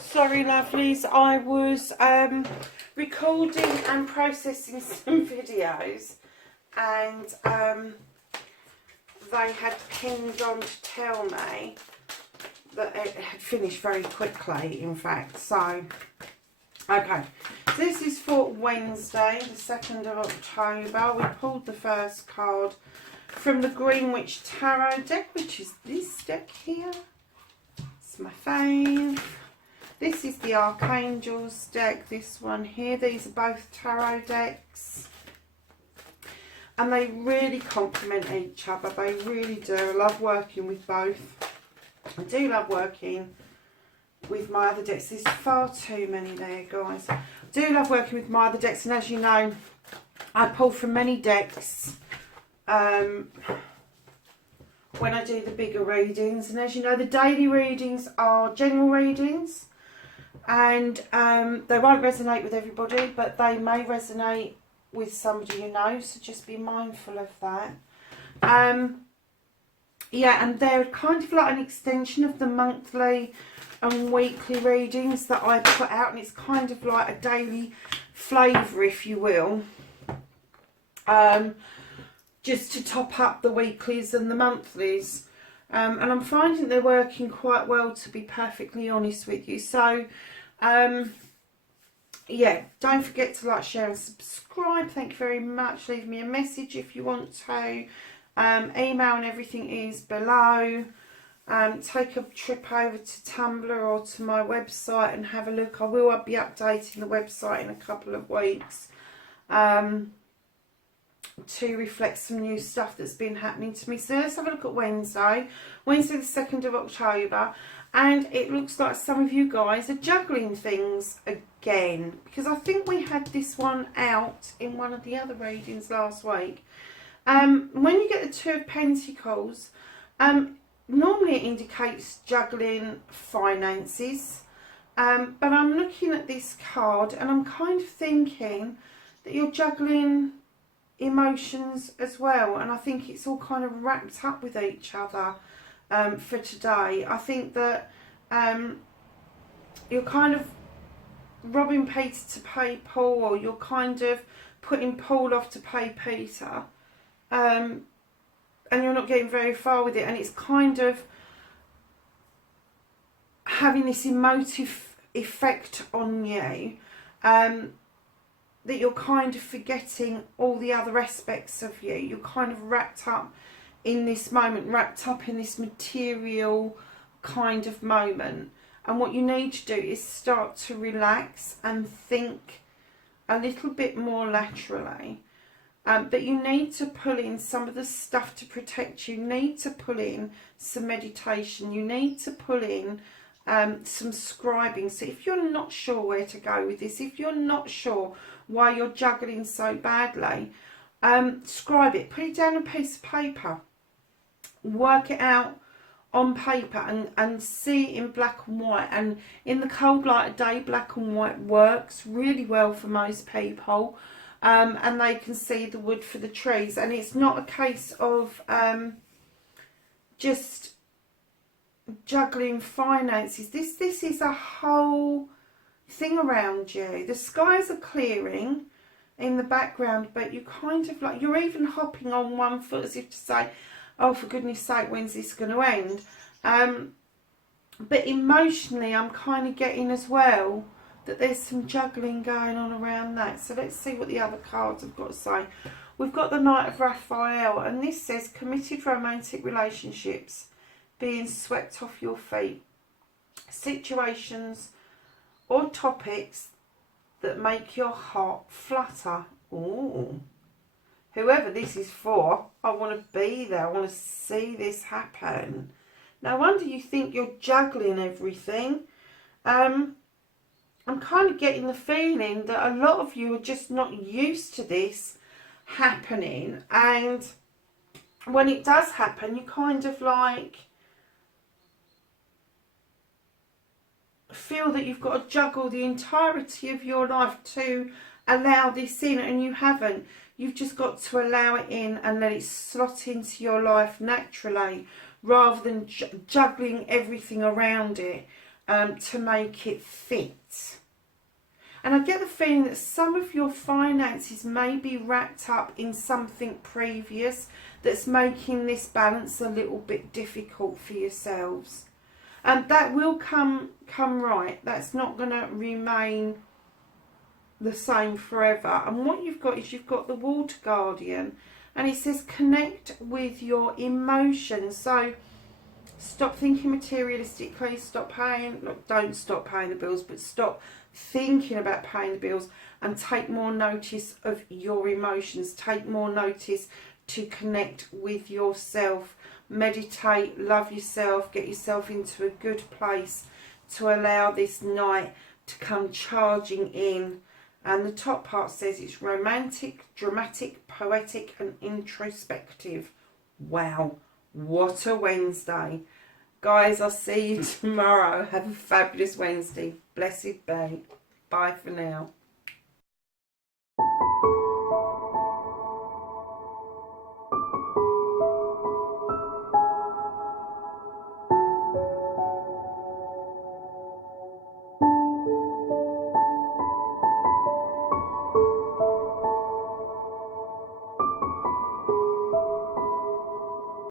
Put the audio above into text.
Sorry lovelies, I was recording and processing some videos, and they had pinned on to tell me that it had finished very quickly, in fact. So, okay, so this is for Wednesday, the 2nd of October. We pulled the first card from the Greenwich Tarot deck, which is this deck here. It's my fave. This is the Archangels deck, this one here. These are both tarot decks. And they really complement each other. They really do. I love working with both. I do love working with my other decks. There's far too many there, guys. I do love working with my other decks. And as you know, I pull from many decks when I do the bigger readings. And as you know, the daily readings are general readings. And they won't resonate with everybody, but they may resonate with somebody you know, so just be mindful of that. Yeah, and they're kind of like an extension of the monthly and weekly readings that I put out, and it's kind of like a daily flavour, if you will, just to top up the weeklies and the monthlies. And I'm finding they're working quite well, to be perfectly honest with you. So, yeah, don't forget to like, share and subscribe. Thank you very much. Leave me a message if you want to. Email and everything is below. Take a trip over to Tumblr or to my website and have a look. I will be updating the website in a couple of weeks. To reflect some new stuff that's been happening to me. So let's have a look at Wednesday the 2nd of October, and it looks like some of you guys are juggling things again, because I think we had this one out in one of the other readings last week. When you get the 2 of Pentacles, normally it indicates juggling finances, but I'm looking at this card and I'm kind of thinking that you're juggling emotions as well, and I think it's all kind of wrapped up with each other for today. I think that you're kind of robbing Peter to pay Paul, or you're kind of putting Paul off to pay Peter, and you're not getting very far with it, and it's kind of having this emotive effect on you, that you're kind of forgetting all the other aspects of you. You're kind of wrapped up in this moment, wrapped up in this material kind of moment. And what you need to do is start to relax and think a little bit more laterally. But you need to pull in some of the stuff to protect you. You need to pull in some meditation. You need to pull in some scribing. So if you're not sure where to go with this, if you're not sure why you're juggling so badly, scribe it, put it down on a piece of paper, work it out on paper, and see it in black and white. And in the cold light of day, black and white works really well for most people, and they can see the wood for the trees. And it's not a case of just juggling finances. This is a whole thing around you. The skies are clearing in the background, but you kind of like, you're even hopping on one foot as if to say, oh, for goodness sake, when's this going to end? But emotionally, I'm kind of getting as well that there's some juggling going on around that. So let's see what the other cards have got to say. We've got the Knight of Raphael, and this says committed romantic relationships being swept off your feet, situations or topics that make your heart flutter. Ooh. Whoever this is for, I want to be there. I want to see this happen. No wonder you think you're juggling everything. I'm kind of getting the feeling that a lot of you are just not used to this happening. And when it does happen, you kind of like feel that you've got to juggle the entirety of your life to allow this in, and you haven't. You've just got to allow it in and let it slot into your life naturally, rather than juggling everything around it to make it fit. And I get the feeling that some of your finances may be wrapped up in something previous that's making this balance a little bit difficult for yourselves. And that will come right. That's not going to remain the same forever. And what you've got is you've got the Water Guardian, and it says connect with your emotions. So stop thinking materialistically, don't stop paying the bills, but stop thinking about paying the bills and take more notice of your emotions. Take more notice to connect with yourself. Meditate, love yourself, get yourself into a good place to allow this night to come charging in. And the top part says it's romantic, dramatic, poetic and introspective. Wow, what a Wednesday. Guys, I'll see you tomorrow. Have a fabulous Wednesday. Blessed be. Bye for now.